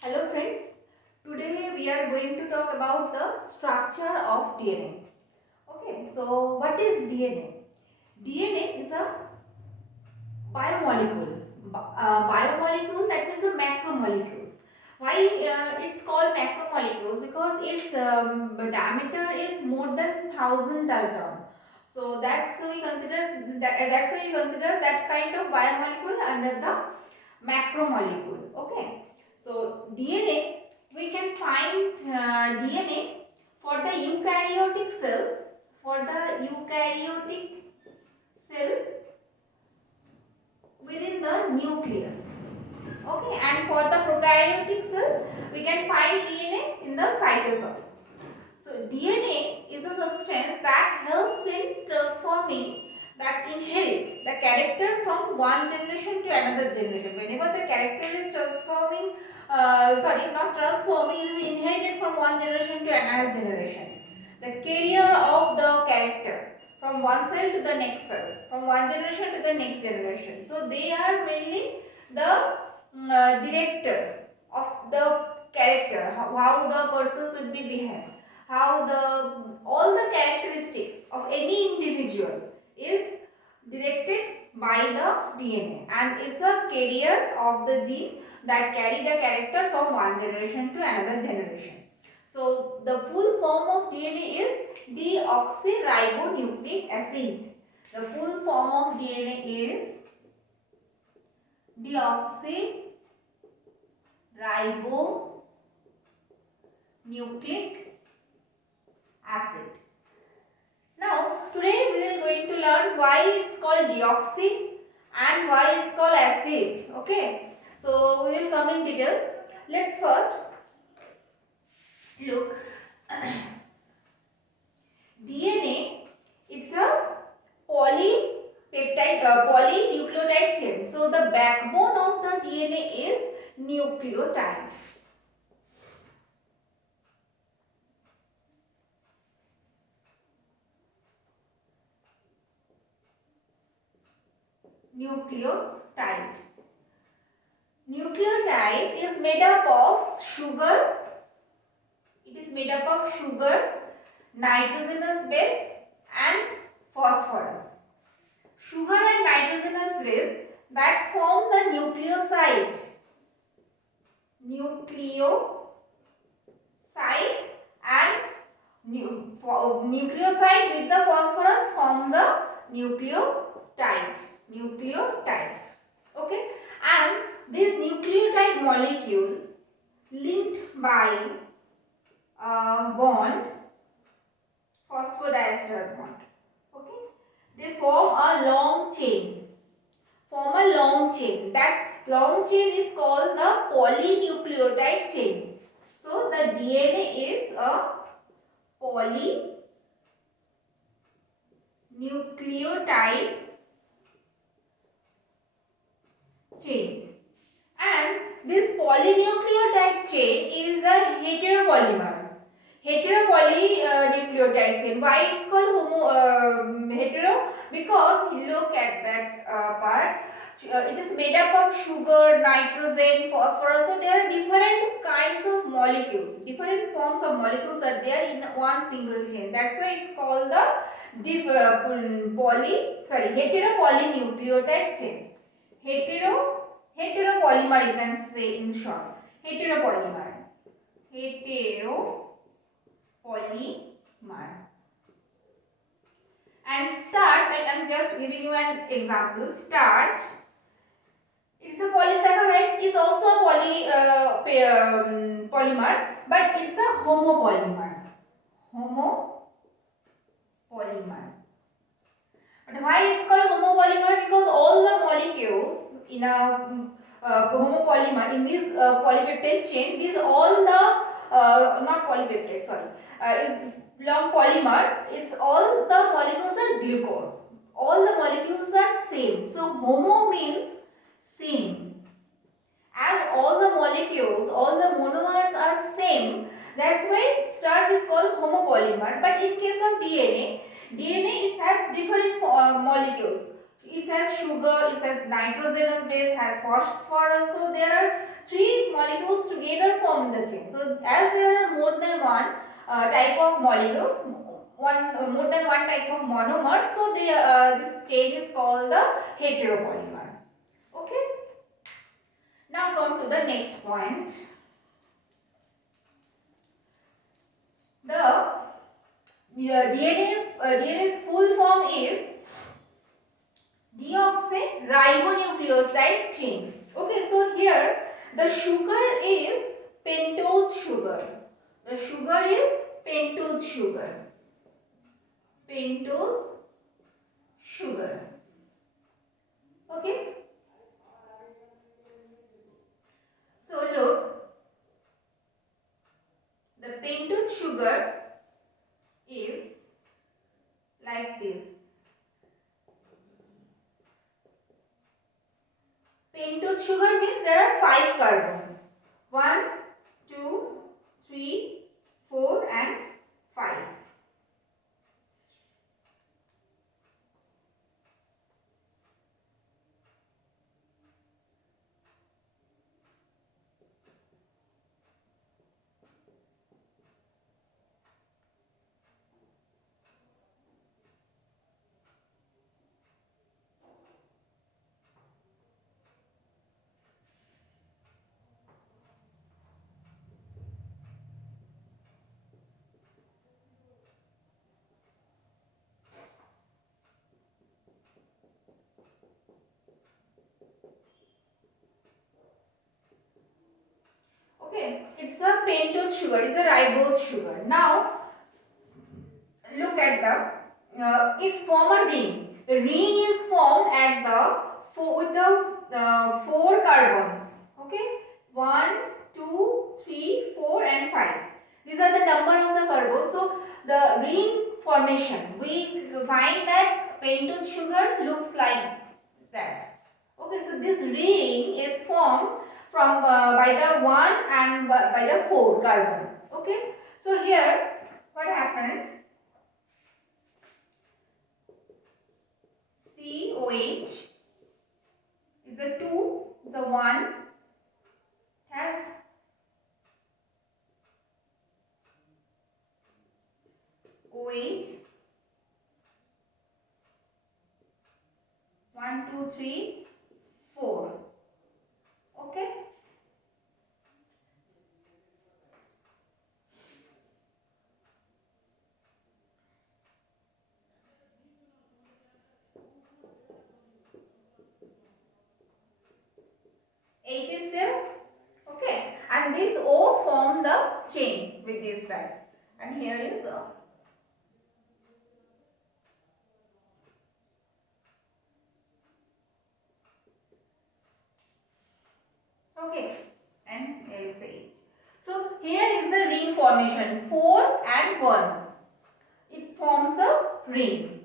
Hello friends, today we are going to talk about the structure of DNA. Okay, so what is DNA? DNA is a biomolecule. Biomolecule, that means the macromolecules. Why it's called macromolecules? Because its diameter is more than 1000 dalton. So that's why we consider that kind of biomolecule under the macromolecule. Okay, so DNA, we can find DNA for the eukaryotic cell. For the eukaryotic cell within the nucleus. Okay, and for the prokaryotic cell, we can find DNA in the cytosol. So DNA is a substance that helps in transforming, that inherit the character from one generation to another generation. Whenever the character is transforming, not transforming, it is inherited from one generation to another generation. The carrier of the character from one cell to the next cell, from one generation to the next generation. So they are mainly the director of the character, how the person should be behaved, how the all the characteristics of any individual is directed by the DNA, and it's a carrier of the gene that carry the character from one generation to another generation. So the full form of DNA is deoxyribonucleic acid. The full form of DNA is deoxyribonucleic acid. Now today we will going to learn why it's called deoxy and why it's called acid. Okay, so we will come in detail. Let's first look. DNA, it's a polynucleotide chain. So the backbone of the DNA is nucleotide. Nucleotide. Nucleotide is made up of sugar. It is made up of sugar, nitrogenous base and phosphorus. Sugar and nitrogenous base that form the nucleoside. Nucleoside and nucleoside with the phosphorus form the nucleotide. Okay, and this nucleotide molecule linked by a bond, phosphodiester bond. Okay, they form a long chain. That long chain is called the polynucleotide chain. So the DNA is a polynucleotide chain, and this polynucleotide chain is a heteropolynucleotide chain. Why it's called hetero? Because look at that part. It is made up of sugar, nitrogen, phosphorus. So there are different kinds of molecules, different forms of molecules are there in one single chain. That's why it's called the heteropolynucleotide chain. Heteropolymer, you can say in short. Heteropolymer. And starch, I am just giving you an example. Starch, it's a polysaccharide, is also a polymer, but it's a homopolymer. But why it's called homopolymer? Because all the molecules in a homopolymer, in this polypeptide chain, these all the not polypeptide, sorry, is long polymer. It's all the molecules are glucose. All the molecules are same. So homo means same. As all the molecules, all the monomers are same, that's why starch is called homopolymer. But in case of DNA it has different molecules. It has sugar, it has nitrogenous base, has phosphorus. So there are three molecules together form the chain. So as there are more than one type of molecules, more than one type of monomers, so this chain is called the heteropolymer. Okay. Now come to the next point. DNA's full form is deoxyribonucleotide chain. Okay, so here the sugar is pentose sugar. The sugar is pentose sugar. Pentose sugar. Okay. So look, the pentose sugar is like this. Pentose sugar means there are 5 carbons. 1, 2, 3, 4 and 5. Okay, it's a pentose sugar, it's a ribose sugar. Now, look at it form a ring. The ring is formed at with the 4 carbons. Okay, 1, 2, 3, 4 and 5. These are the number of the carbons. So, the ring formation, we find that pentose sugar looks like that. Okay, so this ring is formed from by the 1 and by the 4 carbon. Okay, so here what happened? COH is a 2, it's a 1, has OH, 1, 2, 3, 4. Okay. H is there. Okay. And these O form the chain with this side. And here is okay. And here is the H. So here is the ring formation 4 and 1. It forms the ring.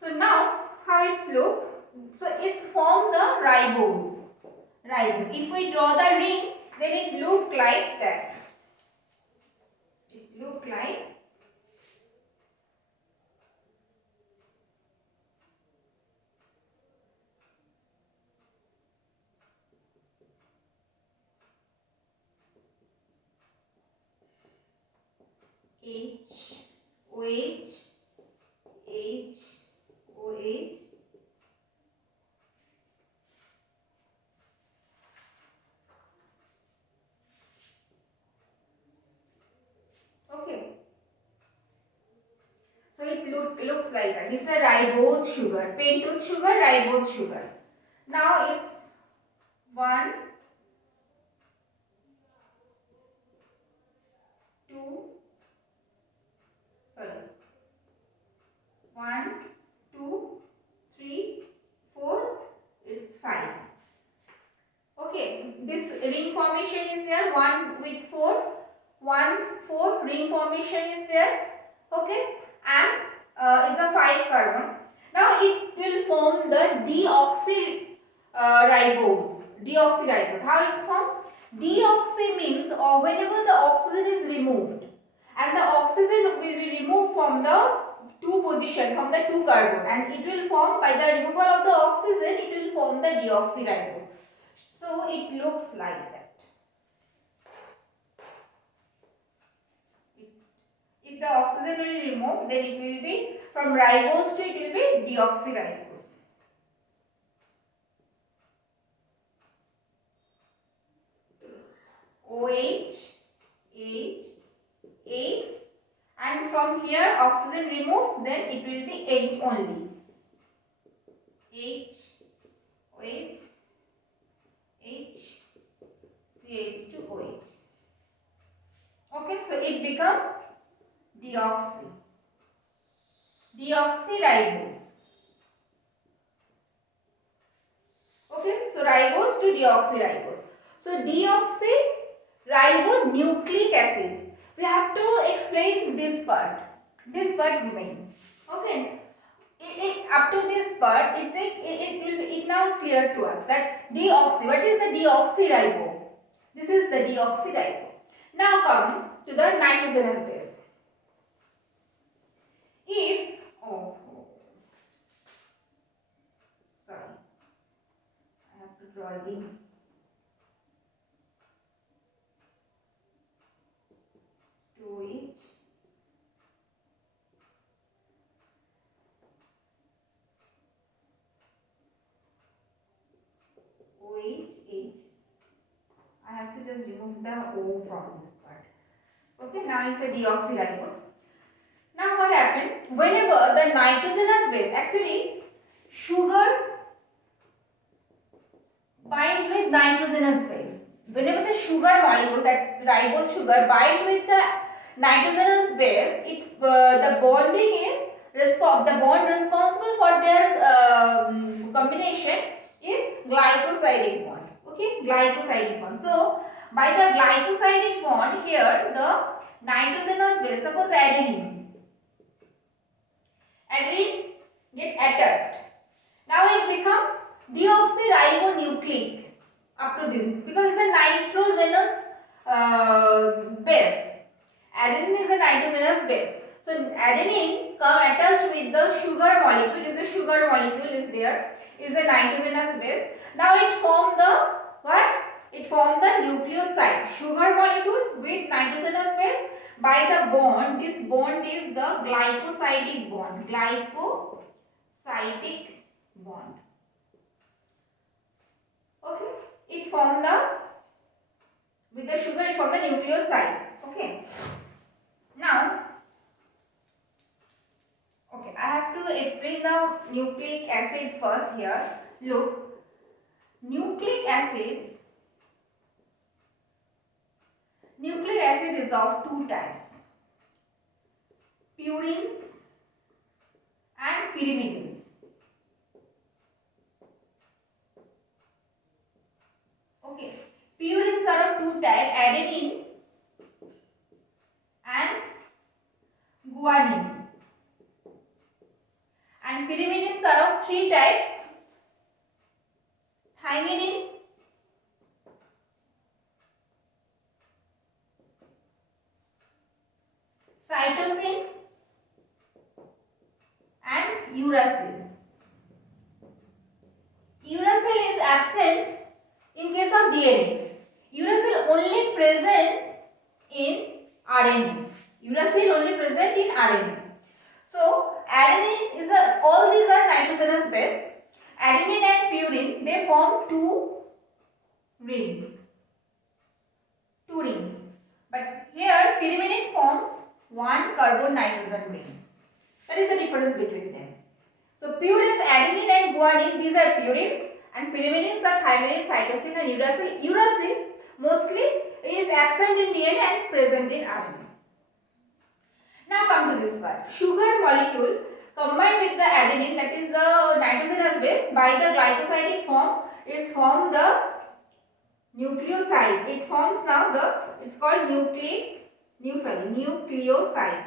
So now how it's look? So it's formed the ribose. Ribose. If we draw the ring, then it look like that. It look like H, OH, H, OH. Okay. So it looks like that. It's a ribose sugar. Pentose sugar, ribose sugar. Now it's 1, 2, sorry. 1, 2, 3, 4, it's 5. Okay, this ring formation is there, 1 with 4, 1, 4, ring formation is there. Okay, and it's a 5 carbon. Now it will form the deoxyribose. Deoxyribose. How it's formed? Deoxy means whenever the oxygen is removed, and the oxygen will be removed from the 2 position, from the 2 carbon, and it will form by the removal of the oxygen, it will form the deoxyribose. So it looks like that. If the oxygen will be removed, then it will be from ribose to it will be deoxyribose. OH, H, H, and from here oxygen removed, then it will be H only. H, OH, H, CH2OH. Okay, so it become deoxyribose. Okay, so ribose to deoxyribose. So deoxyribonucleic acid. We have to explain this part. This part remain. Okay. Up to this part, it now clear to us that deoxy. What is the deoxyribo? This is the deoxyribo. Now come to the nitrogenous base. If sorry, I have to draw again. OH, H. I have to just remove the O from this part. Okay, now it's a deoxyribose. Now what happened? Whenever the nitrogenous base, actually sugar binds with nitrogenous base. Whenever the sugar molecule, that's ribose sugar, bind with the nitrogenous base, the bonding is the bond responsible for their combination is glycosidic bond. Okay, glycosidic bond. So by the glycosidic bond here, the nitrogenous base, suppose adenine get attached. Now it become deoxyribonucleic up to this because it's a nitrogenous base. Adenine is a nitrogenous base. So adenine come attached with the sugar molecule. Is the sugar molecule is there? Is a nitrogenous base. Now it form the what? It form the nucleoside. Sugar molecule with nitrogenous base. By the bond, this bond is the glycosidic bond. Glycosidic bond. Okay. It form with the sugar it form the nucleoside. Okay. Now, okay, I have to explain the nucleic acids first here. Look, nucleic acid is of two types, purines and pyrimidines. Okay, purines are of two types, adenine and guanine. And pyrimidines are of three types, thymidine, cytosine and uracil. Uracil is absent in case of DNA. Uracil only present in RNA. Uracil only present in RNA. So adenine is all these are nitrogenous base. Adenine and purine, they form two rings. But here pyrimidine forms one carbon nitrogen ring. That is the difference between them. So purines, adenine and guanine, these are purines, and pyrimidines are thymidine, cytosine and uracil. Uracil mostly is absent in DNA and present in RNA. Now come to this part. Sugar molecule combined with the adenine, that is the nitrogenous base, by the glycosidic form, it's formed the nucleoside. It forms now it's called nucleoside.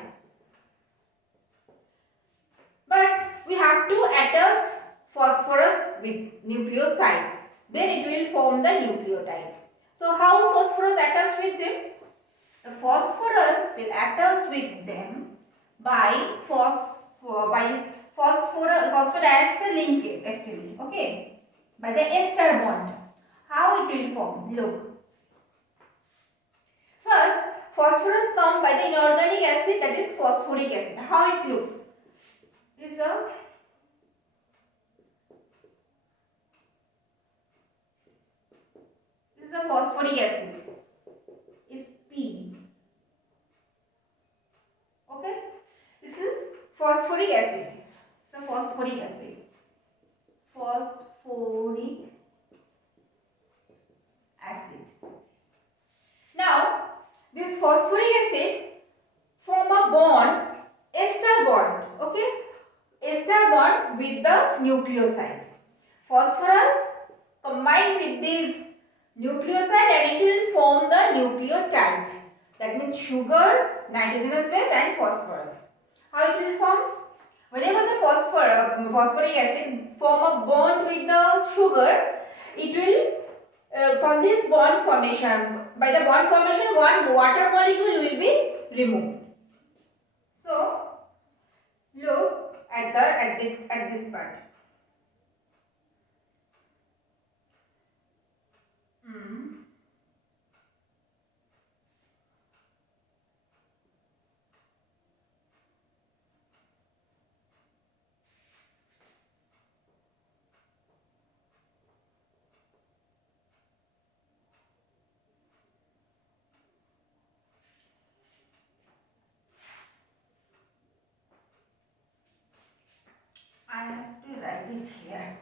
But we have to attach phosphorus with nucleoside. Then it will form the nucleotide. So how phosphorus attached with them? The phosphorus will attach with them by phosphodiester linkage actually. Okay, by the ester bond. How it will form? Look. First, phosphorus comes by the inorganic acid, that is phosphoric acid. How it looks? This is a phosphoric acid. It's P. Okay. This is phosphoric acid. So phosphoric acid. Phosphoric acid. Now, this phosphoric acid form a bond, ester bond. Okay. Ester bond with the nucleoside. Phosphorus combined with this nucleoside and it will form the nucleotide. That means sugar, nitrogenous base and phosphorus. How it will form? Whenever the phosphoric acid form a bond with the sugar, it will from this bond formation, by the bond formation, one water molecule will be removed. So look at this part. I have to write it here.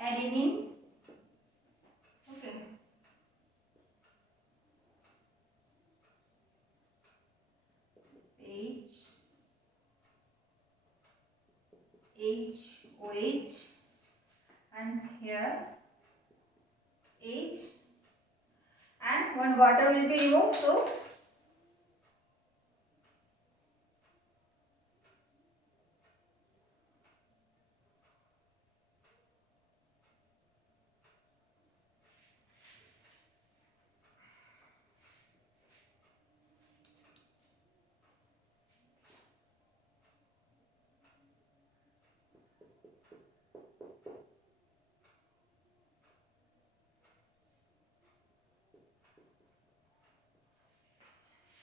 Adenine. Okay. OH and here H and one water will be removed. So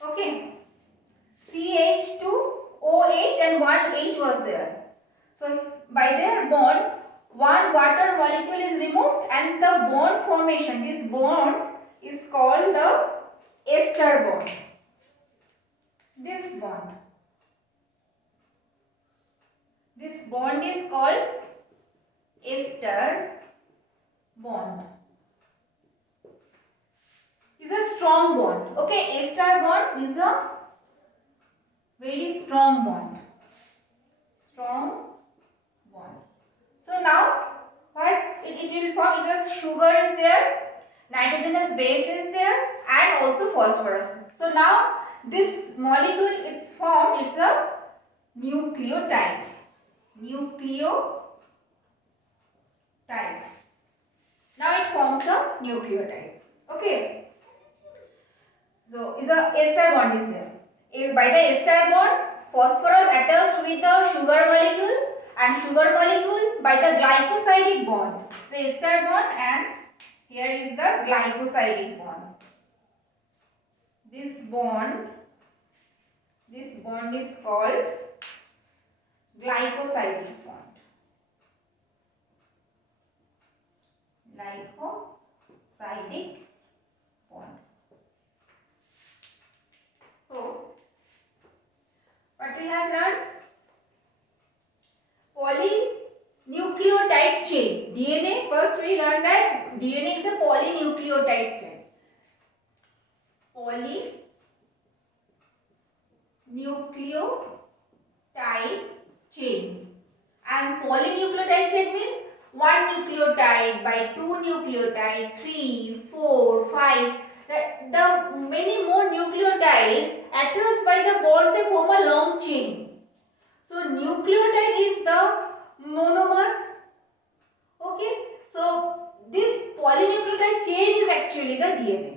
okay. CH2OH and one H was there. So by their bond, one water molecule is removed and the bond formation, this bond is called the ester bond. This bond is called ester bond. Is a strong bond. Okay, ester bond is a very strong bond. Strong bond. So now what it will form? Because sugar is there, nitrogenous base is there, and also phosphorus. So now this molecule is formed. It's a nucleotide. Now it forms a nucleotide. Okay. So is a ester bond is there. By the ester bond, phosphorus attached with the sugar molecule and sugar molecule by the glycosidic bond. So ester bond and here is the glycosidic bond. This bond is called glycosidic bond. Glycosidic bond. So what we have learned? Polynucleotide polynucleotide chain. DNA, first we learned that DNA is a polynucleotide chain. Polynucleotide chain. And polynucleotide chain means one nucleotide by two nucleotide, 3, 4, 5. The many more nucleotides attached by the bond, they form a long chain. So nucleotide is the monomer. Okay. So this polynucleotide chain is actually the DNA.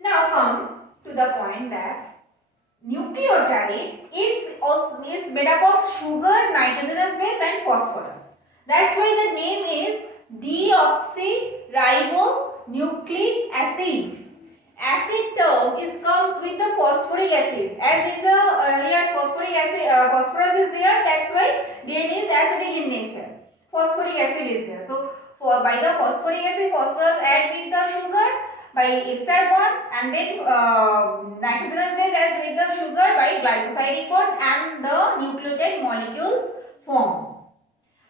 Now come to the point that nucleotide is made up of sugar, nitrogenous base and phosphorus. That's why the name is deoxyribonucleic acid. Acid term comes with the phosphoric acid. As it's here phosphoric acid, phosphorus is there. That's why DNA is acidic in nature. Phosphoric acid is there. So by the phosphoric acid, phosphorus add with the sugar by ester bond, and then nitrogenous base adds with the sugar by glycosidic bond, and the nucleotide molecules form.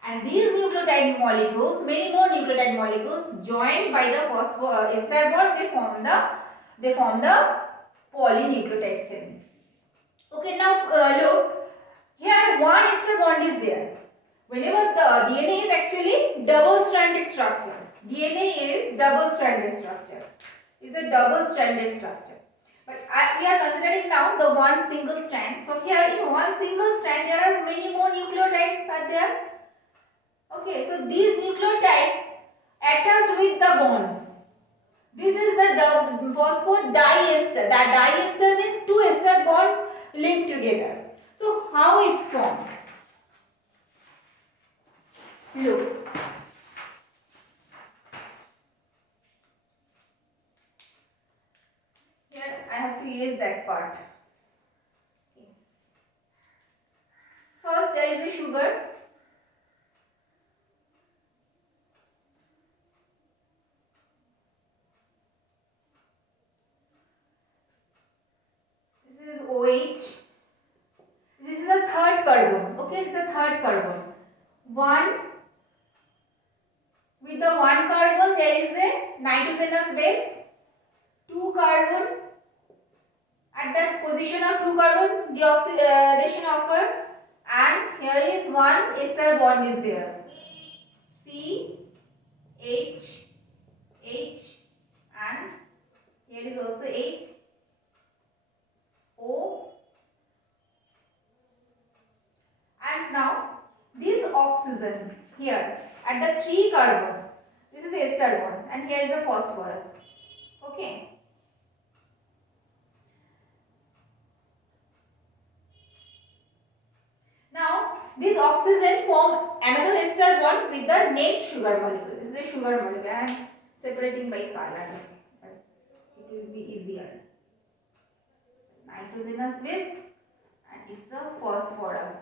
And these nucleotide molecules, many more nucleotide molecules joined by the ester bond, they form the polynucleotide chain. Okay, now look, here one ester bond is there. Whenever the DNA is actually double-stranded structure. DNA is double-stranded structure. Is a double-stranded structure. But we are considering now the one single strand. So here in one single strand there are many more nucleotides are there. Okay, so these nucleotides attached with the bonds. This is the phosphodiester. That diester means two ester bonds linked together. So how it's formed? Look. Here I have to erase that part. Okay. First there is a sugar. This is OH. This is a third carbon. Okay, it's a third carbon. With the one carbon there is a nitrogenous base. 2 carbon. At that position of 2 carbon, deoxidation occur, and here is one ester bond is there. C, H, H, and here is also H, O, and now this oxygen here at the 3 carbon, this is the ester bond, and here is the phosphorus. Okay. Now, this oxygen form another ester bond with the next sugar molecule. This is the sugar molecule. I am separating by color. It will be easier. Nitrogenous base and it's a phosphorus.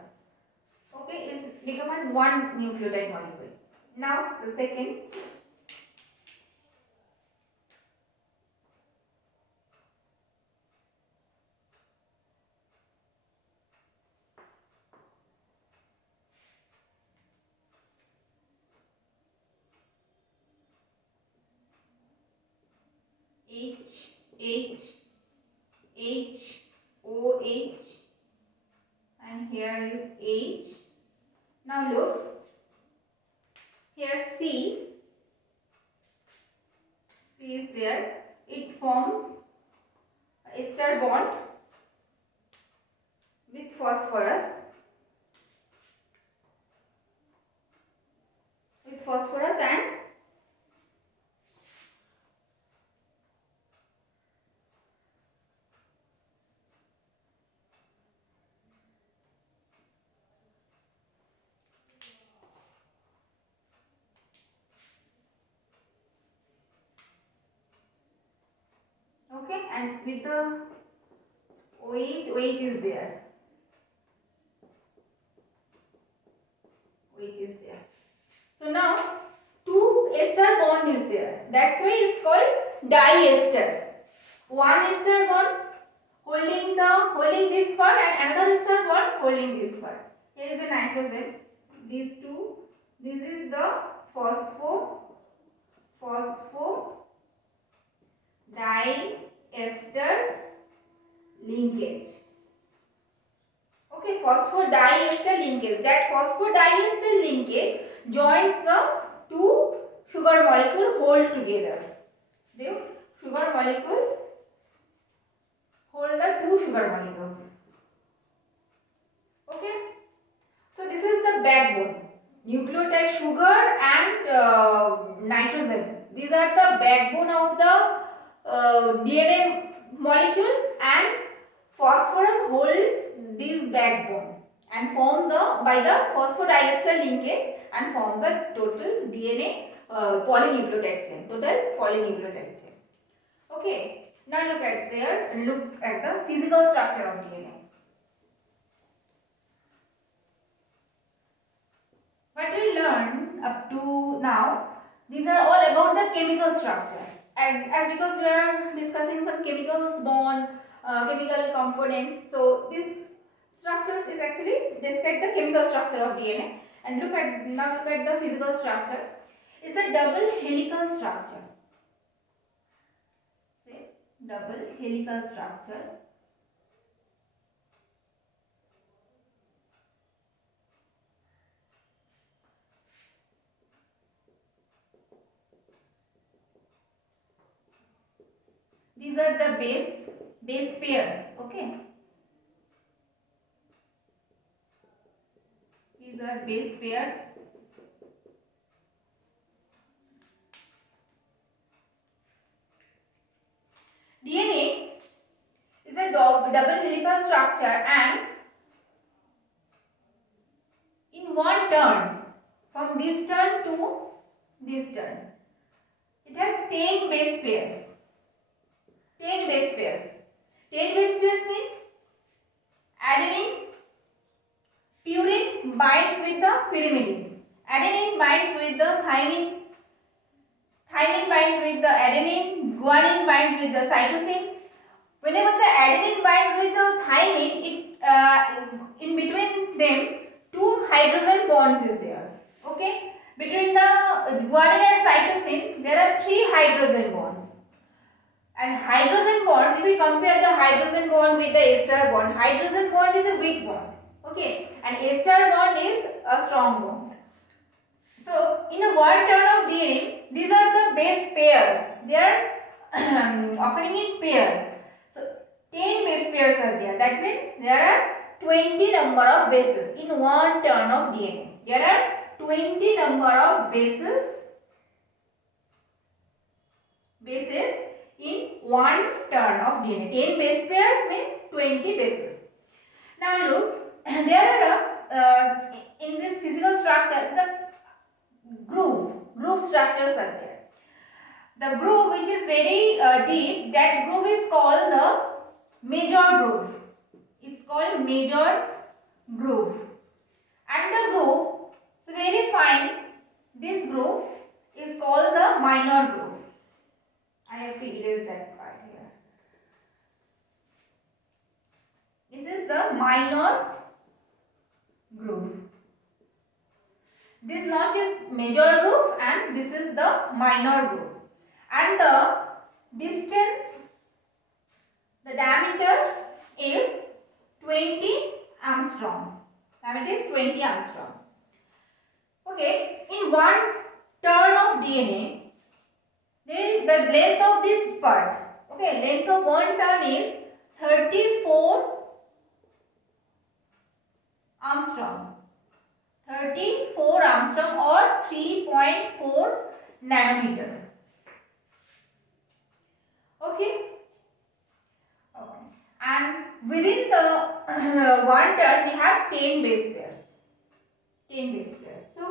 Okay, it's become one nucleotide molecule. Now, the second. H, H, H, O, H, and here is H. Now look, here C is there. It forms ester bond with phosphorus. And okay, and with the OH is there. OH is there. So now two ester bond is there. That's why it's called diester. One ester bond holding this part, and another ester bond holding this part. Here is a nitrogen. These two This is the phosphodiester linkage. Okay, phosphodiester linkage. That phosphodiester linkage joins the two sugar molecule hold together. The sugar molecule hold the two sugar molecules. Okay. So this is the backbone. Nucleotide, sugar and nitrogen. These are the backbone of the DNA molecule, and phosphorus holds this backbone and form the by the phosphodiester linkage and form the total DNA polynucleotide chain. Okay. Now look at the physical structure of DNA. What we learned up to now, these are all about the chemical structure. And because we are discussing some chemical components, so this structures is actually describe the chemical structure of DNA. And look at the physical structure. It's a double helical structure. Say double helical structure. These are the base pairs. Okay. These are base pairs. DNA is a double helical structure, and in one turn, from this turn to this turn, it has 10 base pairs. 10 base pairs. 10 base pairs mean adenine, purine binds with the pyrimidine. Adenine binds with the thymine. Thymine binds with the adenine. Guanine binds with the cytosine. Whenever the adenine binds with the thymine, in between them 2 hydrogen bonds is there. Okay. Between the guanine and cytosine, there are 3 hydrogen bonds. And hydrogen bond, if we compare the hydrogen bond with the ester bond, hydrogen bond is a weak bond. Okay. And ester bond is a strong bond. So in a one turn of DNA, these are the base pairs. They are occurring in pair. So 10 base pairs are there. That means there are 20 number of bases in one turn of DNA. There are 20 number of bases in one turn of DNA. 10 base pairs means 20 bases. Now look, there are in this physical structure, it's a groove structures are there. The groove which is very deep, that groove is called the major groove. It's called major groove. And the groove is very fine. This groove is called the minor groove. I have to erase that part here. This is the minor groove. This notch is major groove and this is the minor groove. And the distance, the diameter is 20 Armstrong. Diameter is 20 Armstrong. Okay, in one turn of DNA, the length of this part, okay, length of one turn is 34 Armstrong. 34 Armstrong or 3.4 nanometer. Okay. And within the one turn we have 10 base pairs. 10 base pairs. So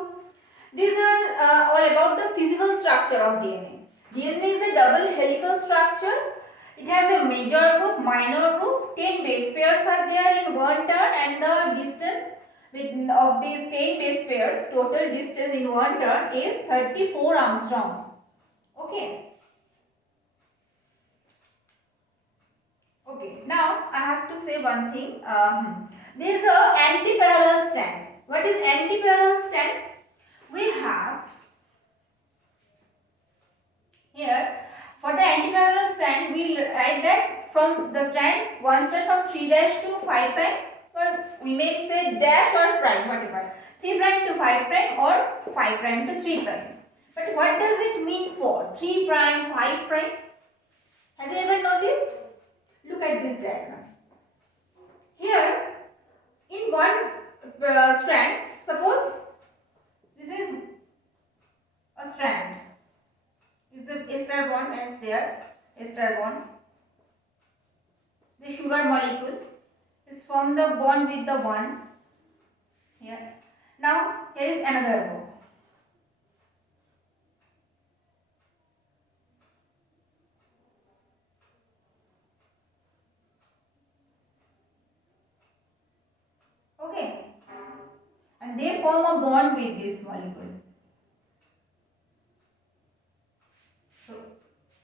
these are all about the physical structure of DNA. DNA is a double helical structure. It has a major groove, minor groove. 10 base pairs are there in one turn, and the distance of these 10 base pairs, total distance in one turn is 34 Armstrong. Okay. Okay. Now I have to say one thing. There is a anti-parallel strand. What is anti-parallel strand? we have here for the antiparallel strand we write that from the strand one strand from 3' to 5', or we may say dash or prime, whatever, 3' to 5' or 5' to 3'. But what does it mean for 3', 5'? Have you ever noticed? Look at this diagram. Here, in one strand, suppose this is a strand. Is a ester bond and it's there, ester bond. The sugar molecule is formed the bond with the one. Here. Now, here is another bond. Okay, and they form a bond with this molecule. So,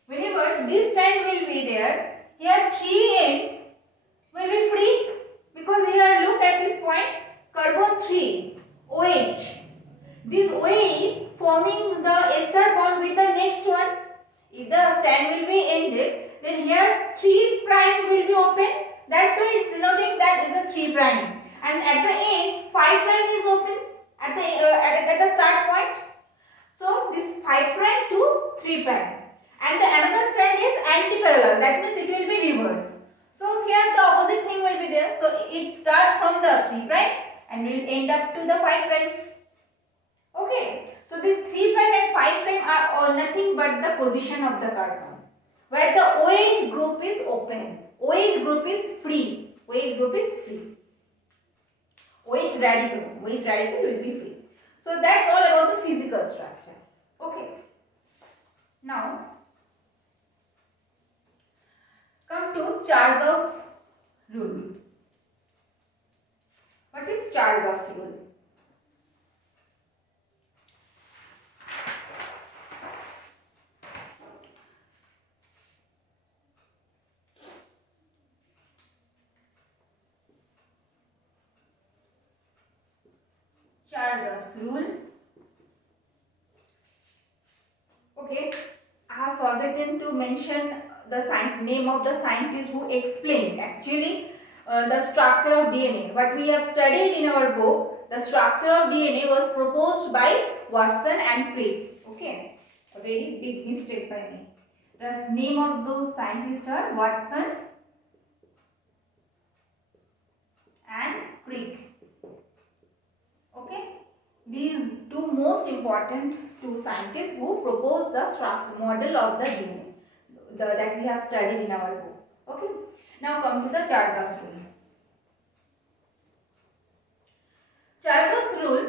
whenever this strand will be there, here 3 end will be free, because here look at this point, carbon 3, OH. This OH forming the ester bond with the next one. If the strand will be ended, then here 3' will be open. That's why it's denoting that is a 3'. And at the end 5' is open at the start point. So this 5' to 3'. And the another strand is antiparallel. That means it will be reverse. So here the opposite thing will be there. So it starts from the 3' and will end up to the 5'. Okay. So this 3' and 5' are nothing but the position of the carbon, where the OH group is open. OH group is free. OH group is free. OH radical will be free. So that's all about the physical structure. Okay. Now come to Chargaff's rule. What is Chargaff's rule? Chargaff's rule. Okay, I have forgotten to mention the name of the scientist who explained actually the structure of DNA. What we have studied in our book, the structure of DNA was proposed by Watson and Crick. Okay, a very big mistake by me. The name of those scientists are Watson and Crick. Okay, these two most important two scientists who proposed the structure model of the DNA that we have studied in our book. Okay, now come to the Chargaff's rule. Chargaff's rule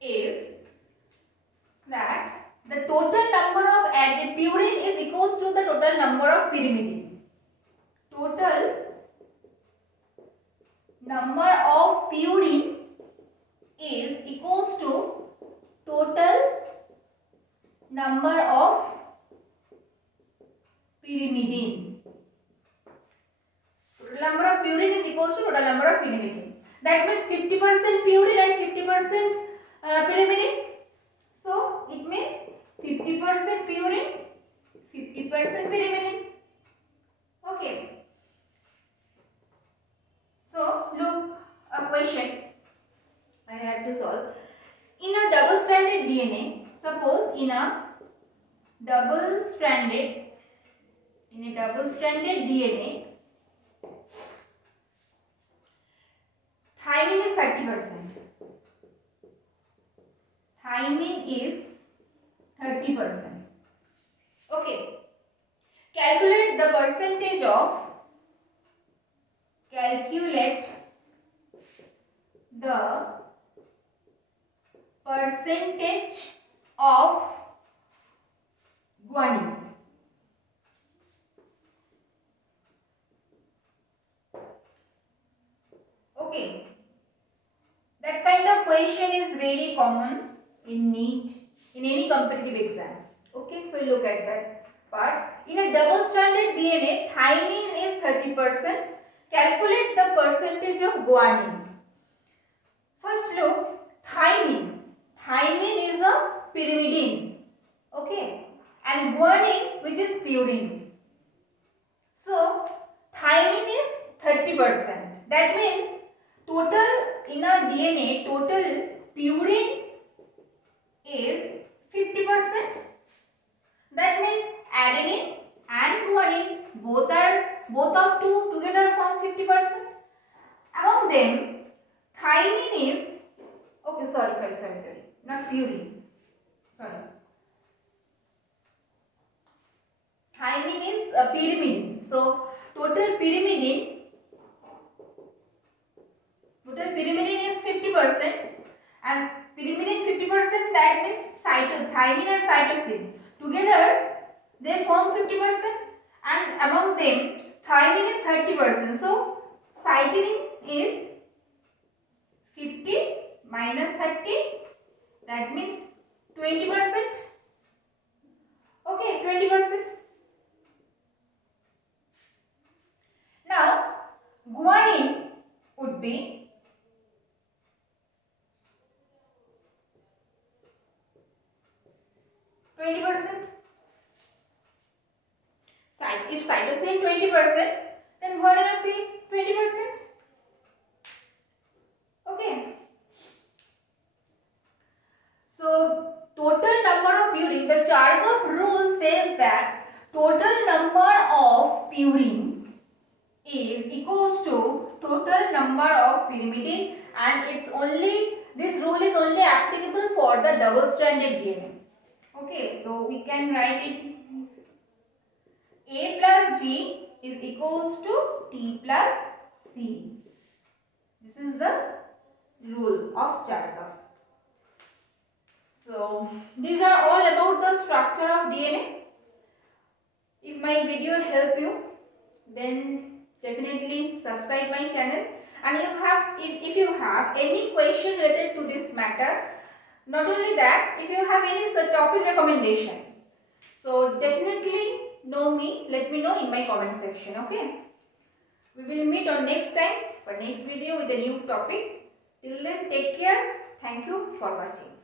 is that the total number of added purine is equals to the total number of pyrimidine. Total number of purine is equals to total number of pyrimidine. Total number of purine is equals to total number of pyrimidine. That means 50% purine and 50% pyrimidine. So it means 50% purine, 50% pyrimidine. Okay. So look, a question I have to solve. In a double-stranded DNA, suppose in a double-stranded DNA, thymine is 30%. Thymine is 30%. Okay. Calculate the percentage of guanine. Okay. That kind of question is very common in NEET, in any competitive exam. Okay, so look at that part. In a double-stranded DNA, thymine is 30%. Calculate the percentage of guanine. First look, thymine. Thymine purine. So thymine is 30%. That means total in a DNA, total purine is 50%. That means adenine and guanine both of two together form 50%. Among them, thymine is sorry, not purine. Sorry. Thymine is pyrimidine. So total pyrimidine is 50%, and pyrimidine 50%. That means thymine and cytosine together they form 50%, and among them thymine is 30%. So cytosine is 50 minus 30. That means 20%. Okay, 20%. Now, guanine would be 20%. If cytosine 20%, then guanine would be 20%. Okay. So, total number of purine, the Chargaff rule says that total number of purine is equals to total number of pyrimidine, and this rule is only applicable for the double stranded DNA. Okay, so we can write it A plus G is equals to T plus C. This is the rule of Chargaff. So these are all about the structure of DNA. If my video help you, then definitely subscribe my channel, and if you have any question related to this matter, not only that, if you have any topic recommendation, so definitely let me know in my comment section. Okay, we will meet on next time for next video with a new topic. Till then, take care. Thank you for watching.